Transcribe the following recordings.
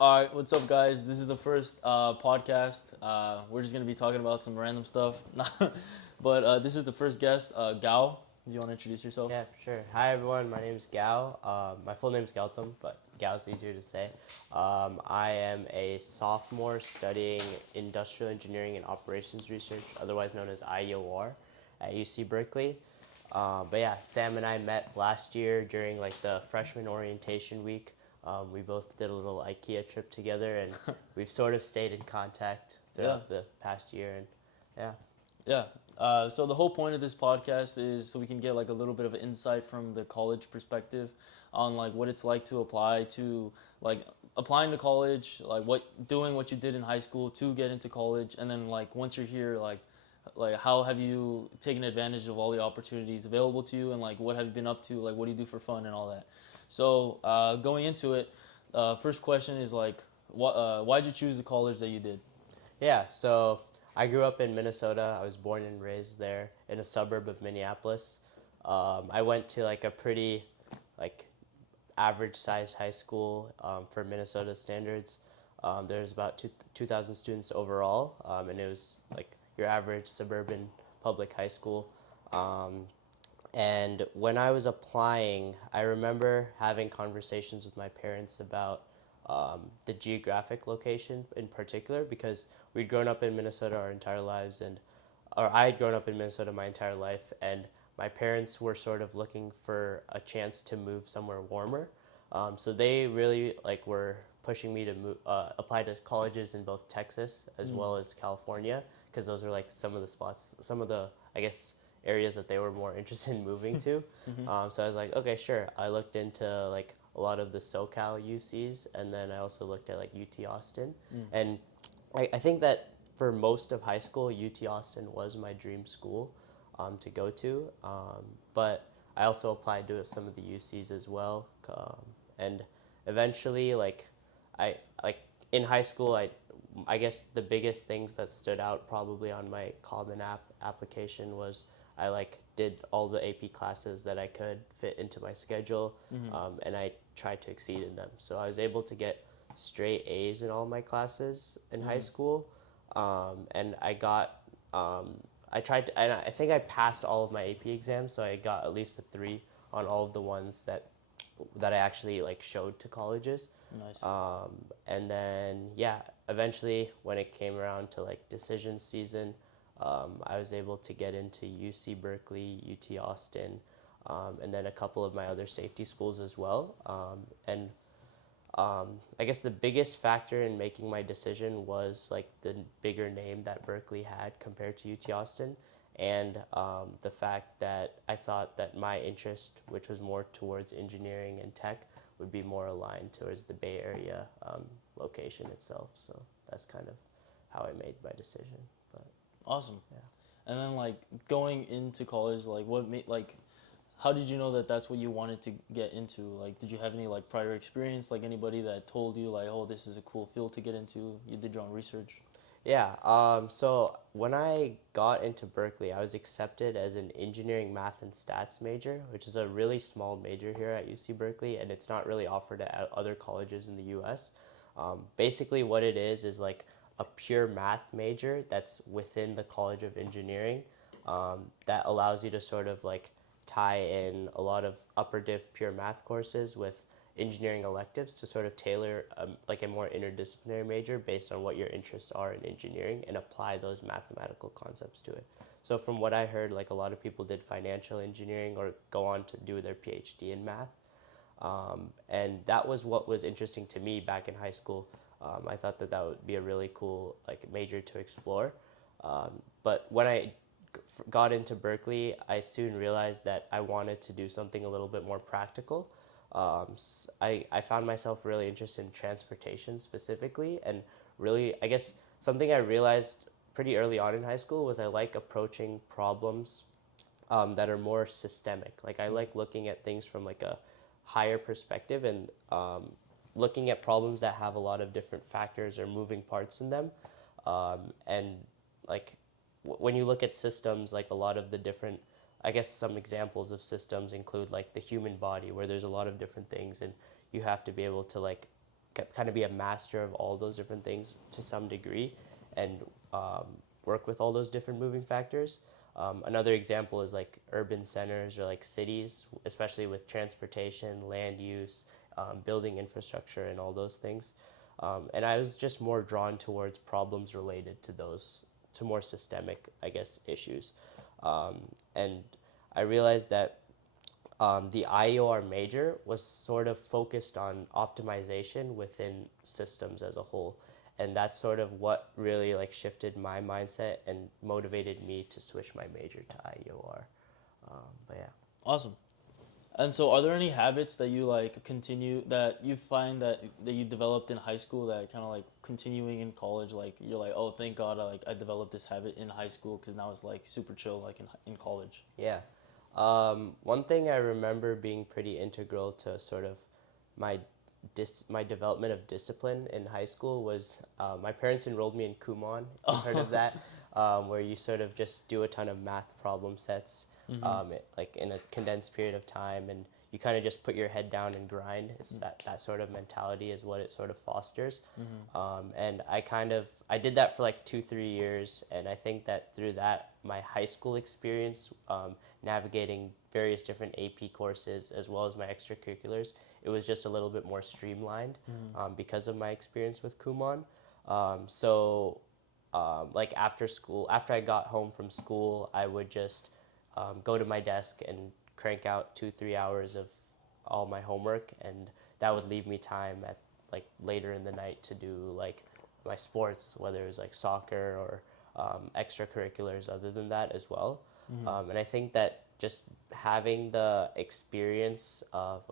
All right, what's up, guys? This is the first podcast. We're just gonna be talking about some random stuff, but this is the first guest, Gao. Do you want to introduce yourself? Yeah, for sure. Hi, everyone. My name is Gao. My full name is Gautam, but Gao is easier to say. I am a sophomore studying industrial engineering and operations research, otherwise known as IEOR, at UC Berkeley. But yeah, Sam and I met last year during like the freshman orientation week. We both did a little IKEA trip together, and we've sort of stayed in contact Yeah, throughout the past year. And yeah, yeah. So the whole point of this podcast is so we can get like a little bit of insight from the college perspective on like what it's like to apply to like applying to college, like doing what you did in high school to get into college, and then like once you're here, like how have you taken advantage of all the opportunities available to you, and like what have you been up to, like what do you do for fun and all that. So going into it, first question is like why'd you choose the college that you did? Yeah, so I grew up in Minnesota. I was born and raised there in a suburb of Minneapolis. I went to like a pretty like average sized high school for Minnesota standards. There's about 2,000 students overall, and it was like your average suburban public high school. Um, and when I was applying, I remember having conversations with my parents about the geographic location in particular because we'd grown up in Minnesota our entire lives, or I had grown up in Minnesota my entire life, and my parents were sort of looking for a chance to move somewhere warmer. So they really like were pushing me to apply to colleges in both Texas as well as California because those are like some of the spots, some of the I guess areas that they were more interested in moving to. So I was like, okay, sure. I looked into like a lot of the SoCal UCs, and then I also looked at like UT Austin. And I think that for most of high school, UT Austin was my dream school to go to. But I also applied to some of the UCs as well. And eventually, I like in high school, I guess the biggest things that stood out probably on my Common App application was I like did all the AP classes that I could fit into my schedule, and I tried to exceed in them. So I was able to get straight A's in all my classes in high school, and I tried to, and I think I passed all of my AP exams, so I got at least a 3 on all of the ones that I actually like showed to colleges. Nice. And then yeah, eventually when it came around to like decision season, I was able to get into UC Berkeley, UT Austin, and then a couple of my other safety schools as well. And I guess the biggest factor in making my decision was like the bigger name that Berkeley had compared to UT Austin, and the fact that I thought that my interest, which was more towards engineering and tech, would be more aligned towards the Bay Area location itself. So that's kind of how I made my decision. But Awesome. yeah. And then like going into college, like what made like how did you know that that's what you wanted to get into? Like did you have any like prior experience, like anybody that told you like, oh, this is a cool field to get into? You did your own research? Yeah, so when I got into Berkeley, I was accepted as an engineering, math, and stats major, which is a really small major here at UC Berkeley, and it's not really offered at other colleges in the US. Basically, what it is like a pure math major that's within the College of Engineering that allows you to sort of like tie in a lot of upper div pure math courses with engineering electives to sort of tailor like a more interdisciplinary major based on what your interests are in engineering and apply those mathematical concepts to it. So from what I heard, like a lot of people did financial engineering or go on to do their PhD in math. And that was what was interesting to me back in high school. I thought that that would be a really cool like major to explore. But when I got into Berkeley, I soon realized that I wanted to do something a little bit more practical. I found myself really interested in transportation specifically, and really, I guess something I realized pretty early on in high school was I like approaching problems that are more systemic. Like I like looking at things from like a higher perspective and looking at problems that have a lot of different factors or moving parts in them. And like when you look at systems, like a lot of the different, I guess some examples of systems include like the human body, where there's a lot of different things, and you have to be able to like kind of be a master of all those different things to some degree, and um, work with all those different moving factors. Another example is like urban centers or like cities, especially with transportation, land use, building infrastructure, and all those things. And I was just more drawn towards problems related to those, to more systemic, I guess, issues. And I realized that the IOR major was sort of focused on optimization within systems as a whole. And that's sort of what really like shifted my mindset and motivated me to switch my major to IOR. But yeah. Awesome. And so, are there any habits that you like continue that you find that you developed in high school that kind of like continuing in college? Like you're like, oh, thank God, I developed this habit in high school because now it's like super chill, like in college. Yeah. One thing I remember being pretty integral to sort of my my development of discipline in high school was my parents enrolled me in Kumon. If you've heard of that, where you sort of just do a ton of math problem sets, like in a condensed period of time, and you kind of just put your head down and grind. It's that sort of mentality is what it sort of fosters. And I did that for like 2-3 years, and I think that through that my high school experience, navigating various different AP courses as well as my extracurriculars, it was just a little bit more streamlined because of my experience with Kumon. Like after school, after I got home from school, I would just go to my desk and crank out 2-3 hours of all my homework, and that would leave me time at like later in the night to do like my sports, whether it was like soccer or extracurriculars other than that as well. And I think that just having the experience of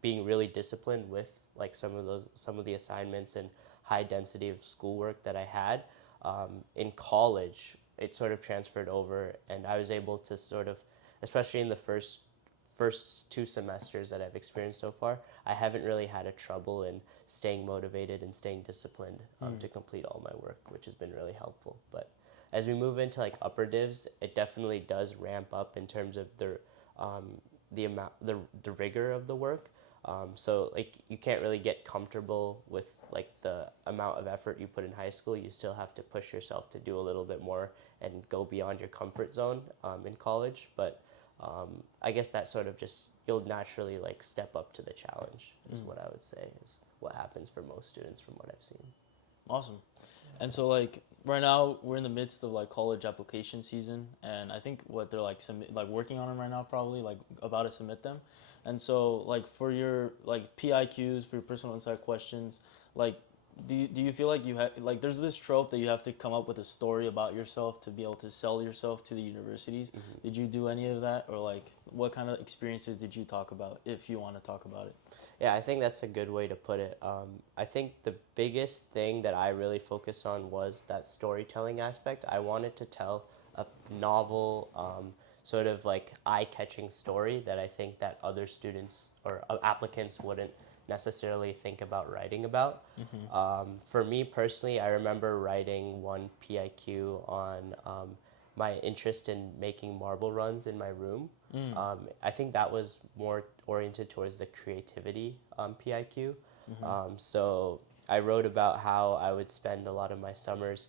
being really disciplined with like some of the assignments and high density of schoolwork that I had in college, it sort of transferred over, and I was able to sort of, especially in the first 2 semesters that I've experienced so far, I haven't really had a trouble in staying motivated and staying disciplined to complete all my work, which has been really helpful. But as we move into like upper divs, it definitely does ramp up in terms of the amount, the rigor of the work. So like you can't really get comfortable with like the amount of effort you put in high school. You still have to push yourself to do a little bit more and go beyond your comfort zone in college. But I guess that sort of just, you'll naturally like step up to the challenge is what I would say is what happens for most students from what I've seen. Awesome. And so like right now we're in the midst of like college application season, and I think what they're like working on them right now, probably like about to submit them. And so like for your like PIQs, for your personal insight questions, like do you feel like you have like there's this trope that you have to come up with a story about yourself to be able to sell yourself to the universities? Did you do any of that, or like what kind of experiences did you talk about, if you want to talk about it? Yeah, I think that's a good way to put it. I think the biggest thing that I really focused on was that storytelling aspect. I wanted to tell a novel, sort of like eye-catching story that I think that other students or applicants wouldn't necessarily think about writing about. For me personally, I remember writing one PIQ on my interest in making marble runs in my room. I think that was more oriented towards the creativity PIQ. So I wrote about how I would spend a lot of my summers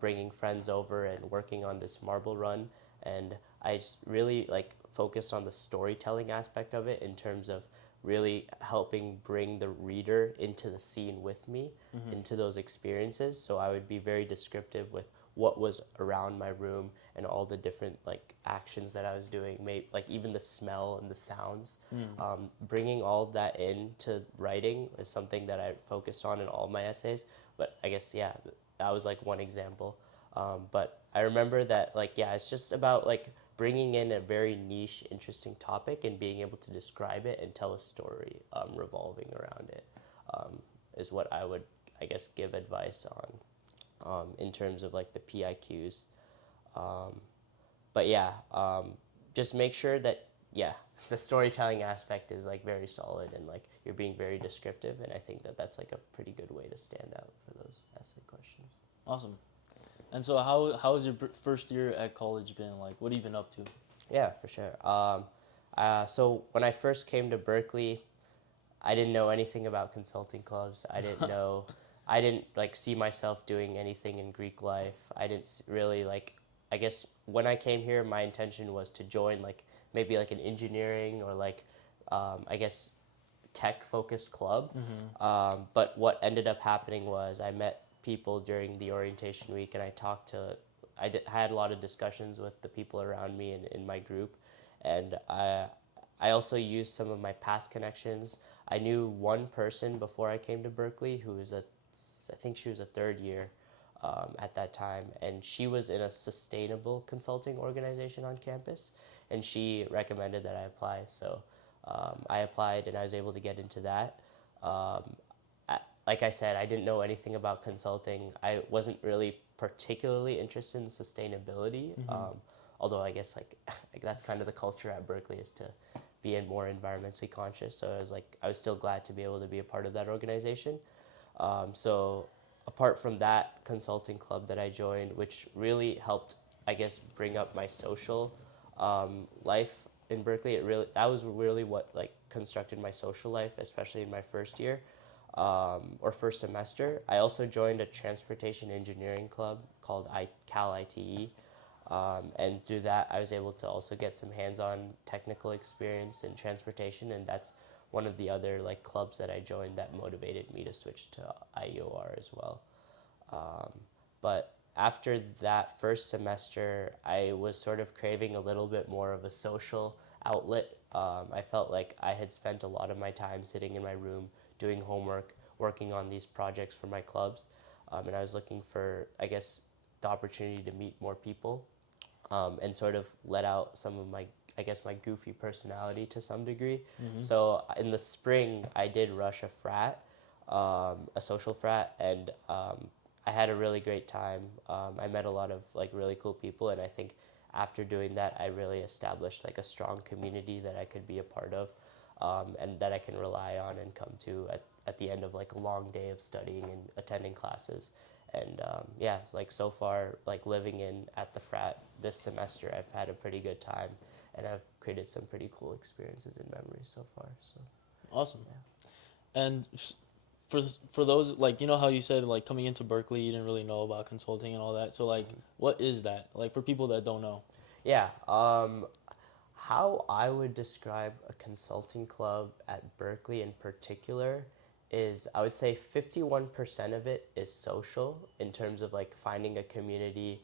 bringing friends over and working on this marble run, and I just really like focused on the storytelling aspect of it in terms of really helping bring the reader into the scene with me, into those experiences. So I would be very descriptive with what was around my room and all the different like actions that I was doing, like even the smell and the sounds. Bringing all of that into writing is something that I focused on in all my essays. But I guess, yeah, that was like one example. But I remember that like, yeah, it's just about like bringing in a very niche, interesting topic and being able to describe it and tell a story revolving around it, is what I would, I guess, give advice on in terms of like the PIQs. But yeah, just make sure that, yeah, the storytelling aspect is like very solid and like you're being very descriptive, and I think that that's like a pretty good way to stand out for those essay questions. Awesome. And so how has your first year at college been? Like, what have you been up to? Yeah, for sure. So when I first came to Berkeley, I didn't know anything about consulting clubs. I didn't like see myself doing anything in Greek life. I didn't really like, I guess when I came here, my intention was to join like maybe like an engineering or like, I guess tech focused club. But what ended up happening was I met people during the orientation week and I had a lot of discussions with the people around me in my group. And I also used some of my past connections. I knew one person before I came to Berkeley who was I think she was a third year at that time, and she was in a sustainable consulting organization on campus, and she recommended that I apply. So I applied, and I was able to get into that. Um, like I said, I didn't know anything about consulting. I wasn't really particularly interested in sustainability. Although I guess like that's kind of the culture at Berkeley, is to be more environmentally conscious. So I was still glad to be able to be a part of that organization. So apart from that consulting club that I joined, which really helped, I guess, bring up my social life in Berkeley, that was really what like constructed my social life, especially in my first year or first semester. I also joined a transportation engineering club called Cal ITE. And through that, I was able to also get some hands-on technical experience in transportation, and that's one of the other like clubs that I joined that motivated me to switch to IEOR as well. Um, but after that first semester, I was sort of craving a little bit more of a social outlet. I felt like I had spent a lot of my time sitting in my room doing homework, working on these projects for my clubs, and I was looking for, I guess, the opportunity to meet more people and sort of let out some of my, I guess, my goofy personality to some degree. So in the spring, I did rush a frat, a social frat, and I had a really great time. I met a lot of like really cool people, and I think after doing that, I really established like a strong community that I could be a part of, and that I can rely on and come to at the end of like a long day of studying and attending classes. And yeah, like so far, like living in at the frat this semester, I've had a pretty good time, and I've created some pretty cool experiences and memories so far. So Awesome. yeah. And for those, like, you know how you said like coming into Berkeley you didn't really know about consulting and all that. So like what is that? Like for people that don't know. Yeah. How I would describe a consulting club at Berkeley in particular is, I would say 51% of it is social, in terms of like finding a community,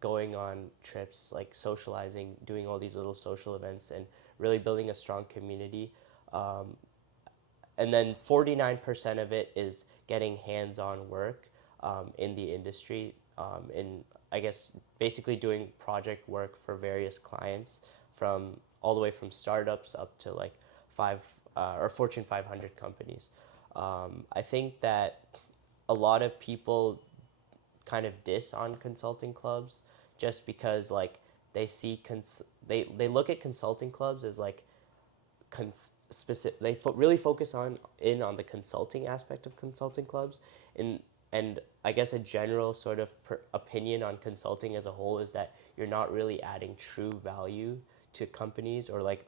going on trips, like socializing, doing all these little social events, and really building a strong community. Um, and then 49% of it is getting hands-on work in the industry, in, I guess, basically doing project work for various clients, from all the way from startups up to like five or Fortune 500 companies. I think that a lot of people kind of diss on consulting clubs just because like they look at consulting clubs as like really focus on the consulting aspect of consulting clubs. In And I guess a general sort of opinion on consulting as a whole is that you're not really adding true value to companies, or like,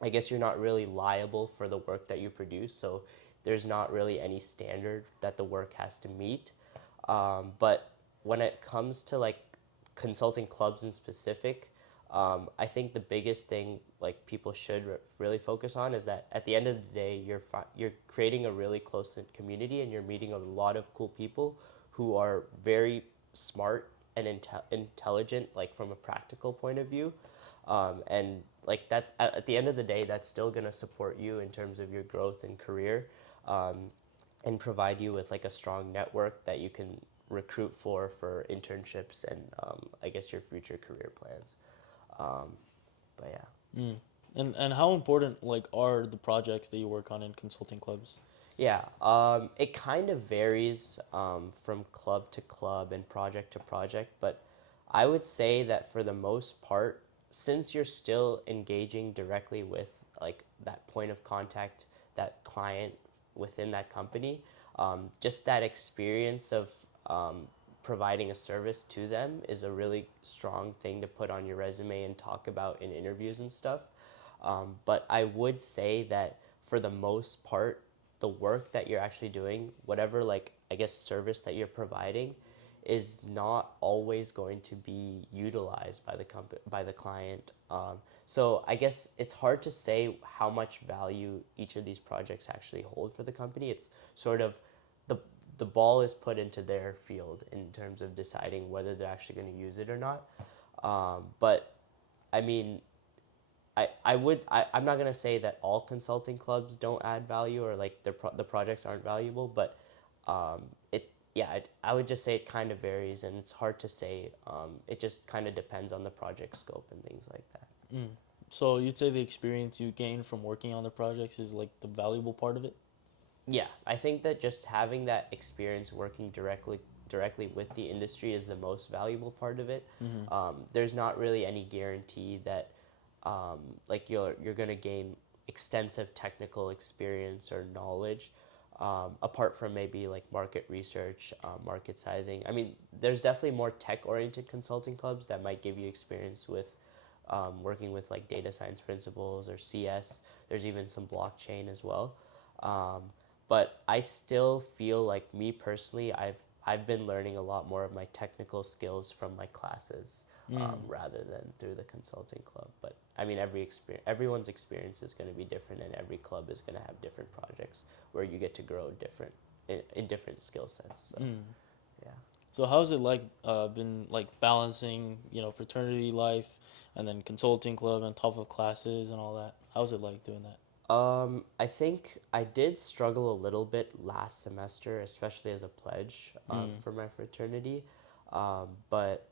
I guess you're not really liable for the work that you produce. So there's not really any standard that the work has to meet. But when it comes to like consulting clubs in specific, I think the biggest thing like people should really focus on is that at the end of the day, you're creating a really close community, and you're meeting a lot of cool people who are very smart and intelligent, like from a practical point of view, and like that at the end of the day, that's still gonna support you in terms of your growth and career, and provide you with like a strong network that you can recruit for internships and I guess your future career plans. Um, but yeah. And how important like are the projects that you work on in consulting clubs? Yeah, it kind of varies from club to club and project to project, but I would say that for the most part, since you're still engaging directly with like that point of contact, that client within that company, just that experience of providing a service to them is a really strong thing to put on your resume and talk about in interviews and stuff. But I would say that for the most part, the work that you're actually doing, whatever like I guess service that you're providing, is not always going to be utilized by by the client. So I guess it's hard to say how much value each of these projects actually hold for the company. It's sort of the the ball is put into their field in terms of deciding whether they're actually going to use it or not. But I mean, I'm not gonna say that all consulting clubs don't add value or like the projects aren't valuable, but it yeah I would just say it kind of varies and it's hard to say. It just kind of depends on the project scope and things like that. Mm. So you'd say the experience you gain from working on the projects is like the valuable part of it? Yeah, I think that just having that experience working directly with the industry is the most valuable part of it. Mm-hmm. There's not really any guarantee that like you're gonna gain extensive technical experience or knowledge apart from maybe like market research, market sizing. I mean, there's definitely more tech-oriented consulting clubs that might give you experience with working with like data science principles or CS. There's even some blockchain as well. Um, but I still feel like me personally, I've been learning a lot more of my technical skills from my classes Mm. rather than through the consulting club. But I mean, everyone's experience is going to be different, and every club is going to have different projects where you get to grow in different skill sets. So, Mm. yeah. So how's it like been like balancing, fraternity life and then consulting club on top of classes and all that? How's it like doing that? I think I did struggle a little bit last semester, especially as a pledge Mm. for my fraternity. But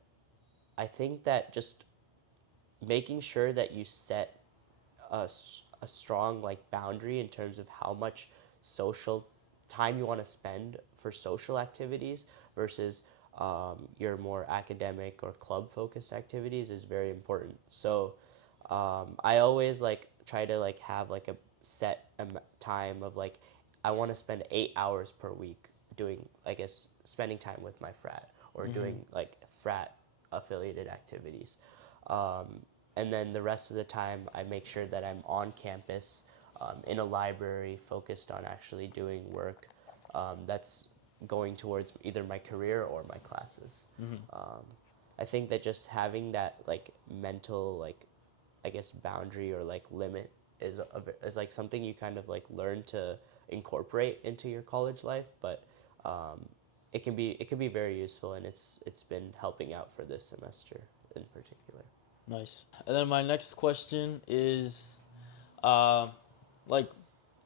I think that just making sure that you set a strong like boundary in terms of how much social time you want to spend for social activities versus your more academic or club focused activities is very important. So I always like try to like have like a set time of like I want to spend 8 hours per week doing I guess spending time with my frat or Mm-hmm. doing like frat affiliated activities. Um, and then the rest of the time, I make sure that I'm on campus in a library focused on actually doing work that's going towards either my career or my classes. Mm-hmm. I think that just having that like mental like I guess boundary or like limit is like something you kind of like learn to incorporate into your college life, but um, it can be very useful and it's been helping out for this semester in particular. Nice. And then my next question is, uh, like,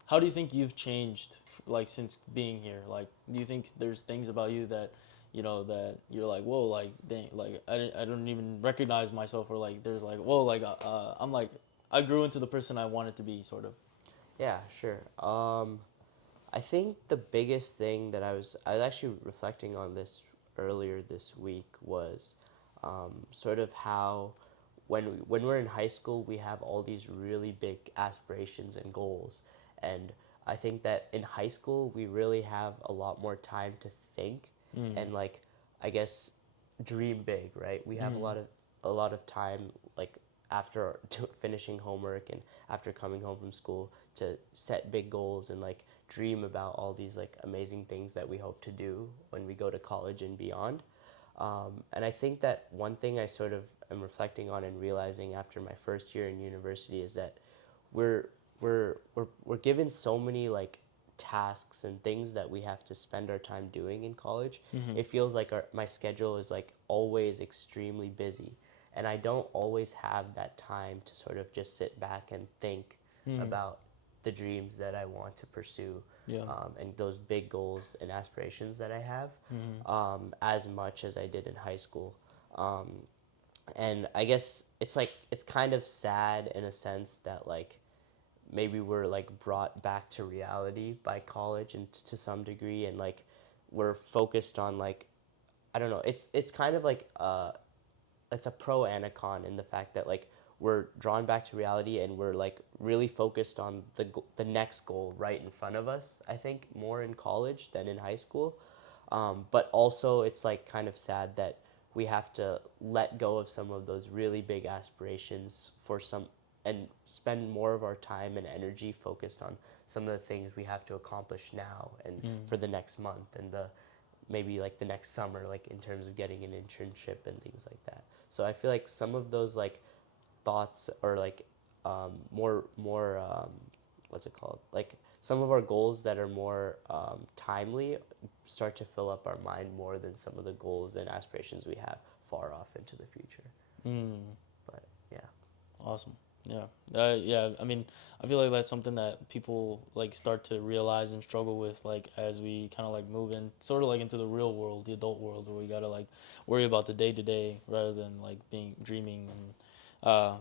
how do you think you've changed, like, since being here? Like, do you think there's things about you that, that you're like, whoa, like, dang, like, I don't even recognize myself, or like, there's like, whoa, like, I'm like, I grew into the person I wanted to be, sort of. Yeah, sure. I think the biggest thing that I was actually reflecting on this earlier this week was sort of how when we're in high school we have all these really big aspirations and goals, and I think that in high school we really have a lot more time to think Mm. and like I guess dream big, right? We have Mm. a lot of time like after finishing homework and after coming home from school to set big goals and like dream about all these like amazing things that we hope to do when we go to college and beyond. And I think that one thing I sort of am reflecting on and realizing after my first year in university is that we're we're given so many like tasks and things that we have to spend our time doing in college. Mm-hmm. It feels like my schedule is like always extremely busy, and I don't always have that time to sort of just sit back and think Mm. about the dreams that I want to pursue, Yeah. and those big goals and aspirations that I have, Mm-hmm. as much as I did in high school. Um, and I guess it's like it's kind of sad in a sense that like maybe we're like brought back to reality by college and to some degree, and like we're focused on like I don't know. It's kind of like it's a pro and a con in the fact that like we're drawn back to reality and we're like really focused on the next goal right in front of us. I think more in college than in high school, but also it's like kind of sad that we have to let go of some of those really big aspirations for some and spend more of our time and energy focused on some of the things we have to accomplish now and for the next month and the maybe like the next summer, like in terms of getting an internship and things like that. So I feel like some of those like thoughts or like more what's it called, like some of our goals that are more timely start to fill up our mind more than some of the goals and aspirations we have far off into the future. But yeah. Awesome. Yeah. Yeah. I mean, I feel like that's something that people like start to realize and struggle with, like as we kind of like move in, sort of like into the real world, the adult world, where we gotta like worry about the day to day rather than like being dreaming. And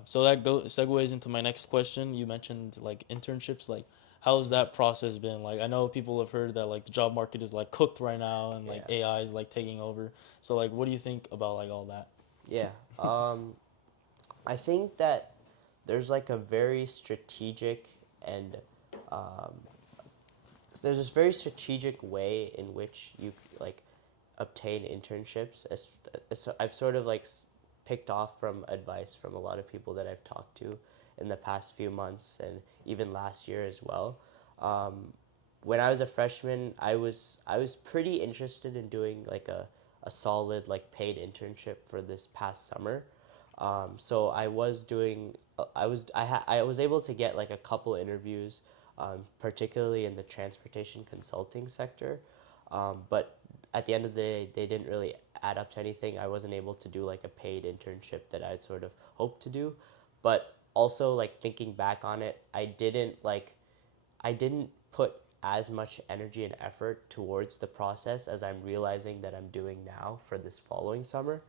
so that segues into my next question. You mentioned like internships. Like, how's that process been? Like, I know people have heard that like the job market is like cooked right now, and like Yeah. AI is like taking over. So like, what do you think about like all that? Yeah. I think that there's like a very strategic and um, there's this very strategic way in which you like obtain internships. As I've sort of like picked off from advice from a lot of people that I've talked to in the past few months and even last year as well. Um, when I was a freshman, I was pretty interested in doing like a solid like paid internship for this past summer. So I was doing I was able to get like a couple interviews, particularly in the transportation consulting sector, but at the end of the day, they didn't really add up to anything. I wasn't able to do like a paid internship that I'd sort of hoped to do, but also like thinking back on it, I didn't put as much energy and effort towards the process as I'm realizing that I'm doing now for this following summer.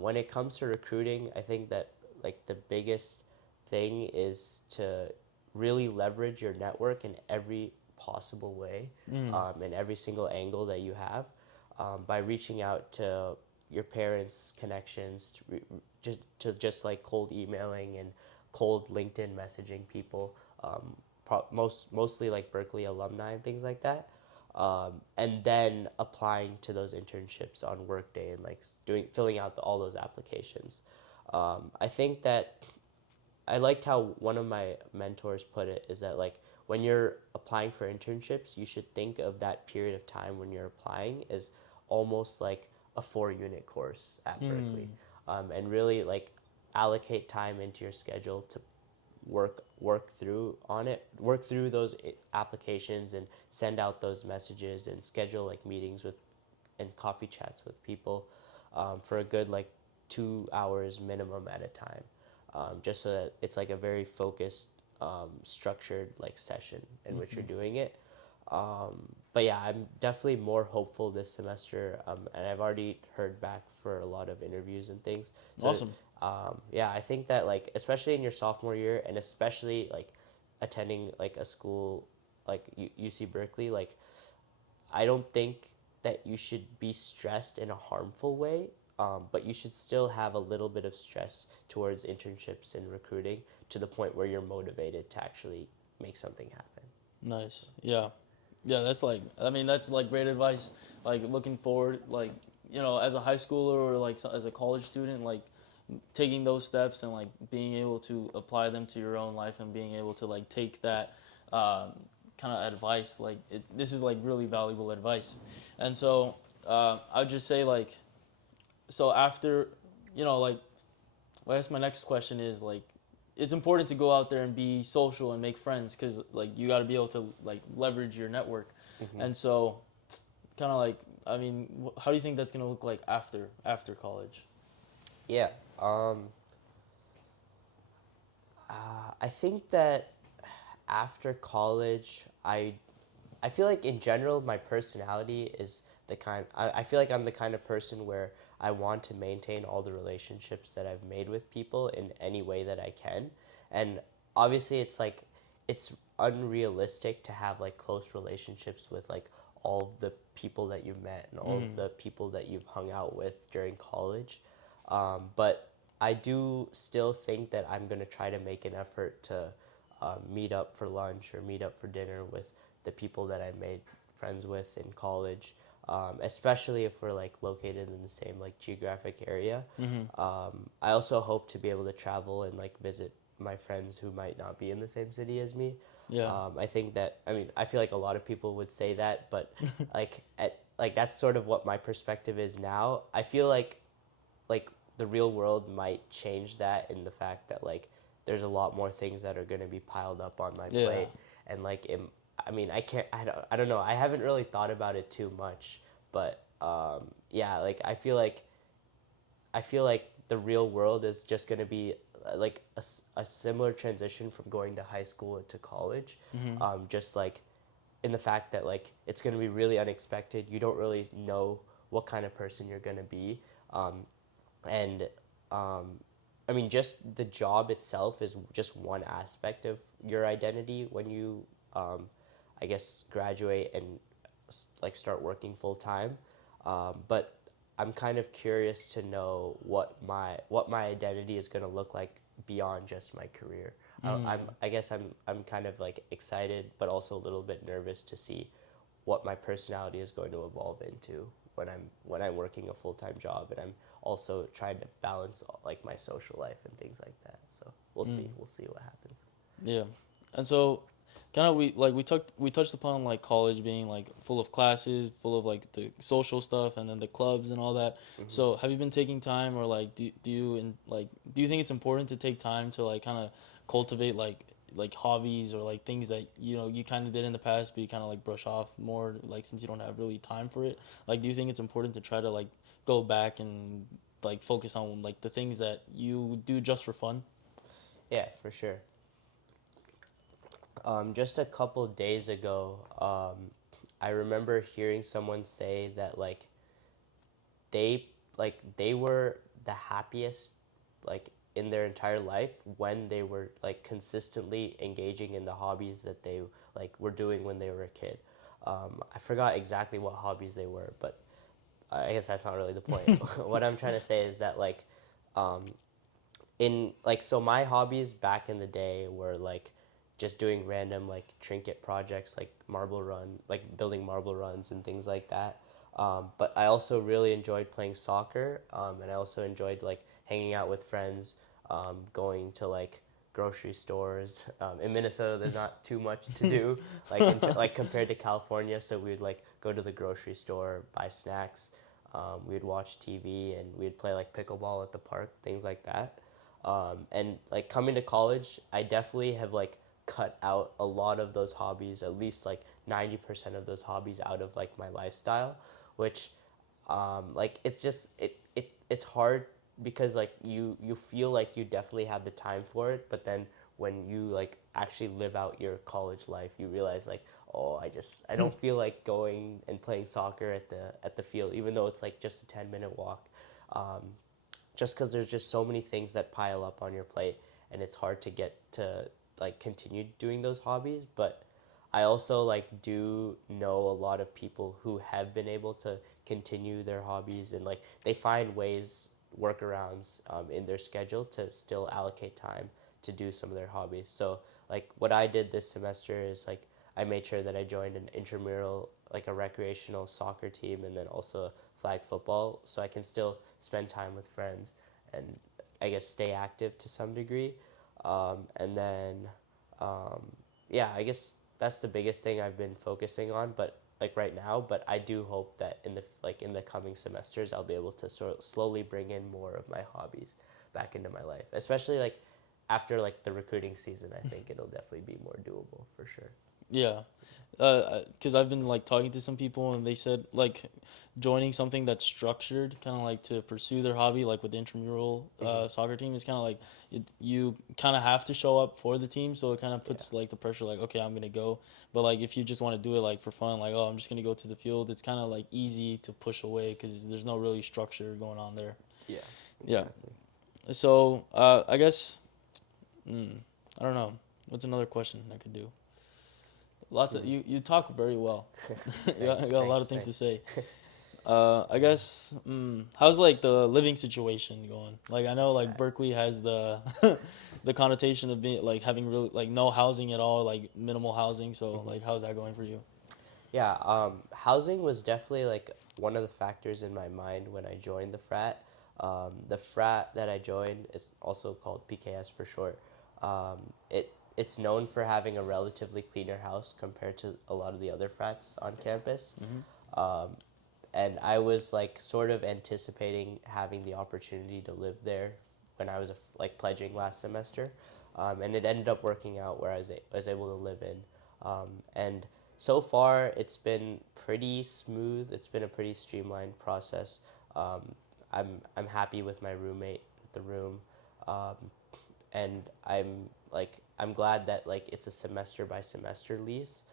When it comes to recruiting, I think that like the biggest thing is to really leverage your network in every possible way, in every single angle that you have, by reaching out to your parents' connections, just like cold emailing and cold LinkedIn messaging people, mostly like Berkeley alumni and things like that, and then applying to those internships on Workday and like filling out all those applications. I think that I liked how one of my mentors put it is that like when you're applying for internships, you should think of that period of time when you're applying as almost like a 4 unit course at Berkeley, and really like allocate time into your schedule to work through those applications and send out those messages and schedule like meetings with and coffee chats with people, for a good like 2 hours minimum at a time, just so that it's like a very focused, structured like session in which you're doing it. But yeah, I'm definitely more hopeful this semester, and I've already heard back for a lot of interviews and things. So, Awesome. yeah, I think that like especially in your sophomore year, and especially like attending like a school like UC Berkeley, like I don't think that you should be stressed in a harmful way, but you should still have a little bit of stress towards internships and recruiting to the point where you're motivated to actually make something happen. Nice. Yeah. Yeah, that's like, I mean, that's like great advice. Like looking forward, like, as a high schooler or like as a college student, like taking those steps and like being able to apply them to your own life and being able to like take that kind of advice, like this is like really valuable advice. And so I'd just say like, so after, like, well, I guess my next question is like, it's important to go out there and be social and make friends because like you got to be able to like leverage your network, and so kind of like, I mean, how do you think that's gonna look like after college? Yeah. I think that after college, I feel like in general my personality is I feel like I'm the kind of person where I want to maintain all the relationships that I've made with people in any way that I can. And obviously it's unrealistic to have like close relationships with like all of the people that you've met and all of the people that you've hung out with during college. But I do still think that I'm going to try to make an effort to meet up for lunch or meet up for dinner with the people that I made friends with in college, especially if we're like located in the same like geographic area. I also hope to be able to travel and like visit my friends who might not be in the same city as me. Yeah. I think that, I mean, I feel like a lot of people would say that, but like that's sort of what my perspective is now. I feel like the real world might change that in the fact that like there's a lot more things that are going to be piled up on my Yeah. plate, and like I mean, I don't know, I haven't really thought about it too much, but yeah, like I feel like the real world is just going to be like a similar transition from going to high school to college. Mm-hmm. Just like in the fact that like it's going to be really unexpected. You don't really know what kind of person you're going to be. And I mean, just the job itself is just one aspect of your identity when you, I guess, graduate and like start working full time. But I'm kind of curious to know what my identity is going to look like beyond just my career. I guess I'm kind of like excited, but also a little bit nervous to see what my personality is going to evolve into when I'm working a full-time job, and I'm also trying to balance like my social life and things like that. So we'll see what happens. Yeah. And so kind of we touched upon like college being like full of classes, full of like the social stuff and then the clubs and all that. Hmm. So have you been taking time, or like do you think it's important to take time to like kind of cultivate like hobbies or like things that you kind of did in the past but you kind of like brush off more, like since you don't have really time for it? Like do you think it's important to try to like go back and like focus on like the things that you do just for fun? Yeah, for sure. Just a couple days ago, I remember hearing someone say that they they were the happiest like in their entire life when they were like consistently engaging in the hobbies that they like were doing when they were a kid. I forgot exactly what hobbies they were, but I guess that's not really the point. What I'm trying to say is that um, in like so my hobbies back in the day were like just doing random like trinket projects like marble run, like building marble runs and things like that. But I also really enjoyed playing soccer, and I also enjoyed like hanging out with friends, going to like grocery stores. In Minnesota, there's not too much to do like compared to California. So we would like go to the grocery store, buy snacks. We'd watch TV and we'd play like pickleball at the park, things like that. And like coming to college, I definitely have like cut out a lot of those hobbies, at least like 90% of those hobbies out of like my lifestyle, which like it's hard because like you feel like you definitely have the time for it, but then when you like actually live out your college life, you realize like, oh, I don't feel like going and playing soccer at the field, even though it's like just a 10-minute walk. Um, just because there's just so many things that pile up on your plate, and it's hard to get to like continue doing those hobbies. But I also like do know a lot of people who have been able to continue their hobbies, and like they find ways, workarounds, in their schedule to still allocate time to do some of their hobbies. So like what I did this semester is like I made sure that I joined an intramural, like a recreational soccer team, and then also flag football, so I can still spend time with friends and I guess stay active to some degree. And then, um, yeah, I guess that's the biggest thing I've been focusing on. But like right now, but I do hope that in the coming semesters, I'll be able to sort of slowly bring in more of my hobbies back into my life, especially like after like the recruiting season. I think it'll definitely be more doable for sure. Yeah, because I've been like talking to some people and they said like joining something that's structured, kind of like to pursue their hobby, like with the intramural Hmm. soccer team, is kind of like you kind of have to show up for the team, so it kind of Yeah. puts like the pressure, like okay, I'm gonna go. But like if you just want to do it like for fun, like oh, I'm just gonna go to the field, it's kind of like easy to push away because there's no really structure going on there. Yeah. Yeah. Exactly. So I guess mm, I don't know. What's another question I could do? Lots of Hmm. you talk very well. Thanks. You got a lot Thanks. of things to Thanks. say. I guess how's like the living situation going? Like I know like Right. Berkeley has the the connotation of being like having really like no housing at all, like minimal housing. So Hmm. like how's that going for you? Yeah, housing was definitely like one of the factors in my mind when I joined the frat. The frat that I joined is also called PKS for short. It's known for having a relatively cleaner house compared to a lot of the other frats on campus. Um, and I was like sort of anticipating having the opportunity to live there when I was like pledging last semester, and it ended up working out where I was able to live in, and so far it's been pretty smooth. It's been a pretty streamlined process. Um, I'm happy with my roommate, with the room, um, and I'm glad that like it's a semester by semester lease.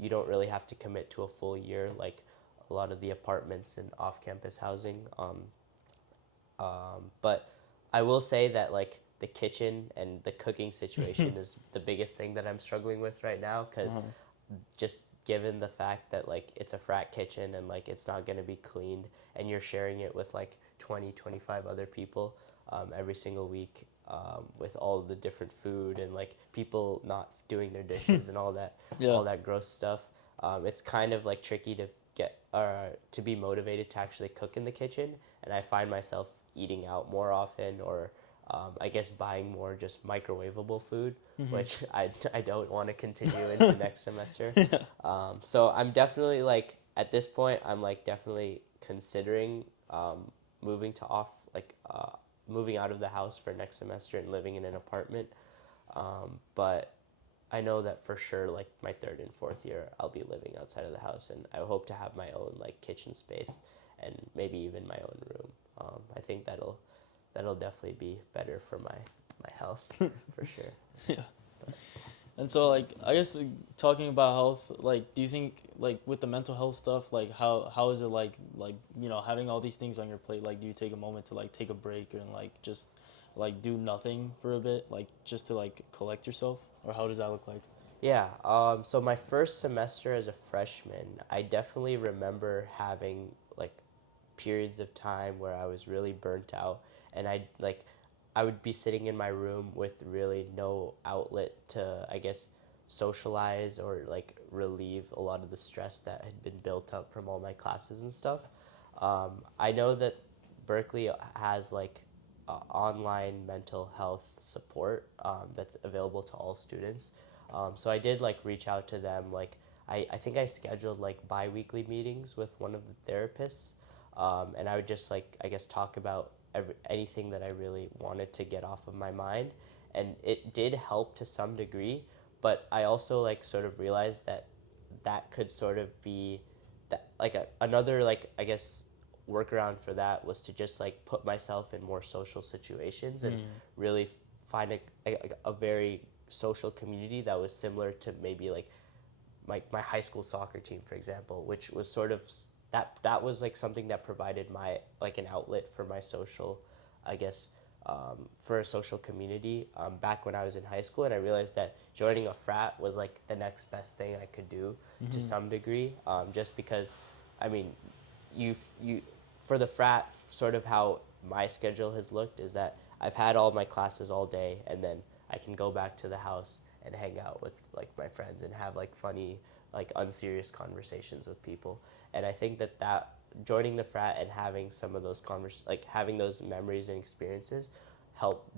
You don't really have to commit to a full year like a lot of the apartments and off campus housing. But I will say that like the kitchen and the cooking situation is the biggest thing that I'm struggling with right now because just given the fact that like it's a frat kitchen and like it's not going to be cleaned and you're sharing it with like 20-25 other people every single week, with all the different food and like people not doing their dishes and all that Yeah. all that gross stuff. It's kind of like tricky to get to be motivated to actually cook in the kitchen, and I find myself eating out more often, or I guess buying more just microwavable food, which I don't want to continue into next semester. So I'm definitely like at this point I'm like definitely considering moving to off like moving out of the house for next semester and living in an apartment. But I know that for sure, like my third and fourth year, I'll be living outside of the house, and I hope to have my own like kitchen space, and maybe even my own room. I think that'll definitely be better for my health for sure. Yeah. And so, like, I guess like, talking about health, like, do you think like with the mental health stuff, like, how is it like having all these things on your plate? Like, do you take a moment to like take a break and like just like do nothing for a bit, like just to like collect yourself, or how does that look like? Yeah. So my first semester as a freshman, I definitely remember having like periods of time where I was really burnt out, and I would be sitting in my room with really no outlet to, I guess, socialize or like relieve a lot of the stress that had been built up from all my classes and stuff. I know that Berkeley has like online mental health support that's available to all students. So I did like reach out to them. Like I think I scheduled like bi-weekly meetings with one of the therapists, and I would just like I guess talk about anything that I really wanted to get off of my mind, and it did help to some degree. But I also like sort of realized that that could sort of be that like another like I guess workaround for that was to just like put myself in more social situations and really find a very social community that was similar to maybe like my high school soccer team, for example, which was sort of that was like something that provided my like an outlet for my social, I guess, for a social community back when I was in high school, and I realized that joining a frat was like the next best thing I could do to some degree, just because, I mean, you for the frat sort of how my schedule has looked is that I've had all my classes all day, and then I can go back to the house and hang out with like my friends and have like funny like unserious conversations with people. And I think that joining the frat and having some of those like having those memories and experiences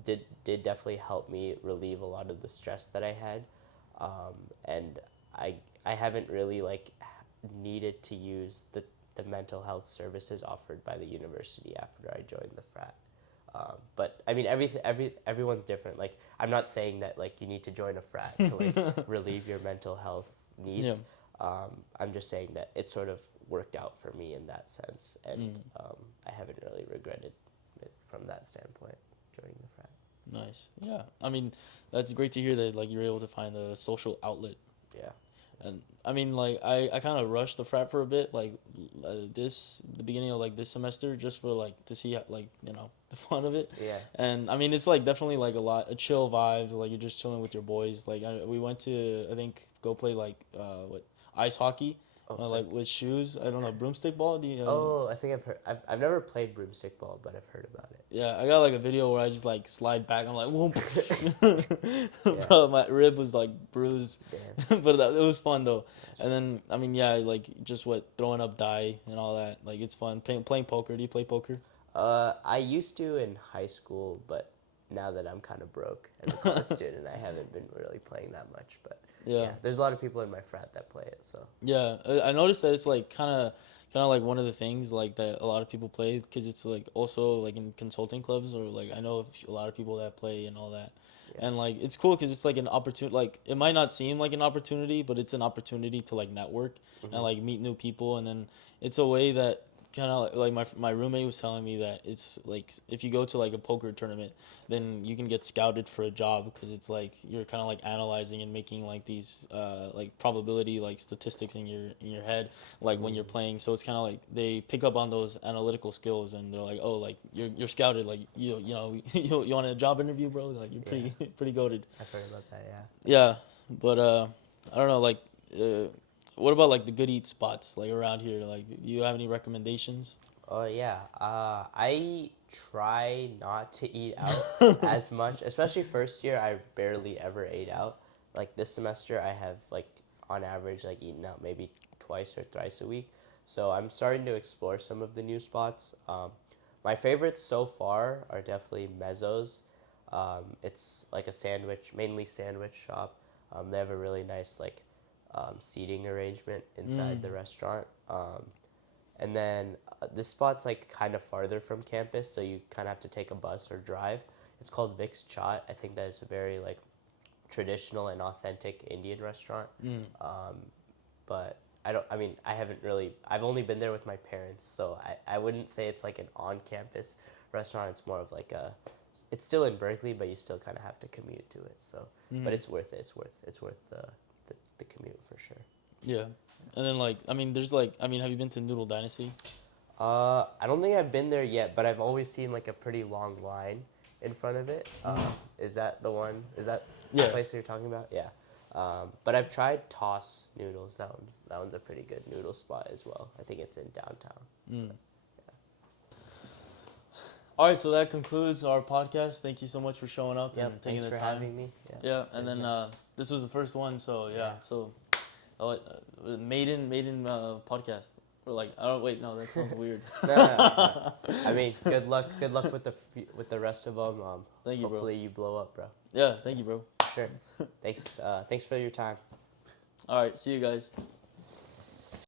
did definitely help me relieve a lot of the stress that I had. And I haven't really like needed to use the mental health services offered by the university after I joined the frat. But I mean, everyone's different. Like, I'm not saying that like you need to join a frat to like relieve your mental health needs. I'm just saying that it sort of worked out for me in that sense, and I haven't really regretted it from that standpoint, joining the frat. Nice. Yeah. I mean, that's great to hear that like you're able to find a social outlet. Yeah. And I mean, like I kind of rushed the frat for a bit, like the beginning of like this semester, just for like to see like the fun of it. Yeah. And I mean, it's like definitely like a chill vibe. Like you're just chilling with your boys. Like we went to I think go play like ice hockey, Oh, like with shoes. I don't know, broomstick ball. Do you, oh, I think I've heard. I've never played broomstick ball, but I've heard about it. Yeah, I got like a video where I just like slide back. I'm like, whoa, Yeah. bro, my rib was like bruised, Damn. but it was fun though. And then I mean, yeah, like just throwing up die and all that. Like it's fun playing poker. Do you play poker? I used to in high school, but now that I'm kind of broke as a college student, I haven't been really playing that much. But Yeah. there's a lot of people in my frat that play it. So Yeah, I noticed that it's like kind of like one of the things like that a lot of people play because it's like also like in consulting clubs or like I know a lot of people that play and all that. Yeah. And like it's cool because it's like an opportunity. Like it might not seem like an opportunity, but it's an opportunity to like network and like meet new people. And then it's a way that kind of like my roommate was telling me that it's like if you go to like a poker tournament, then you can get scouted for a job because it's like you're kind of like analyzing and making like these like probability like statistics in your head like when you're playing. So it's kind of like they pick up on those analytical skills and they're like, oh, like you're scouted, like you know you want a job interview, bro, like you're pretty pretty goated. I've heard about that. Yeah, but I don't know, like what about like the good eat spots like around here? Like, do you have any recommendations? Oh yeah. I try not to eat out as much, especially first year. I barely ever ate out. Like this semester, I have like on average like eaten out maybe twice or thrice a week. So I'm starting to explore some of the new spots. My favorites so far are definitely Mezzo's. It's like a sandwich, mainly sandwich shop. They have a really nice like seating arrangement inside the restaurant. And then this spot's like kind of farther from campus, so you kind of have to take a bus or drive. It's called Vic's Chaat. I think that is a very like traditional and authentic Indian restaurant. But I don't. I mean, I haven't really. I've only been there with my parents, so I wouldn't say it's like an on-campus restaurant. It's more of like a. It's still in Berkeley, but you still kind of have to commute to it. So, but it's worth it. It's worth the commute for sure. Yeah. And then like I mean there's like I mean have you been to Noodle Dynasty? I don't think I've been there yet, but I've always seen like a pretty long line in front of it. Is that the one? Is that the place that you're talking about? Yeah. But I've tried Toss Noodles. That one's a pretty good noodle spot as well. I think it's in downtown. All right, so that concludes our podcast. Thank you so much for showing up and taking Thanks the for time. having me. Yeah, and then this was the first one, so yeah. So maiden podcast. Or like I don't wait, no, that sounds weird. No. I mean, good luck with the rest of them. Thank you, bro. Hopefully you blow up, bro. Yeah, thank you, bro. Sure. Thanks for your time. All right, see you guys.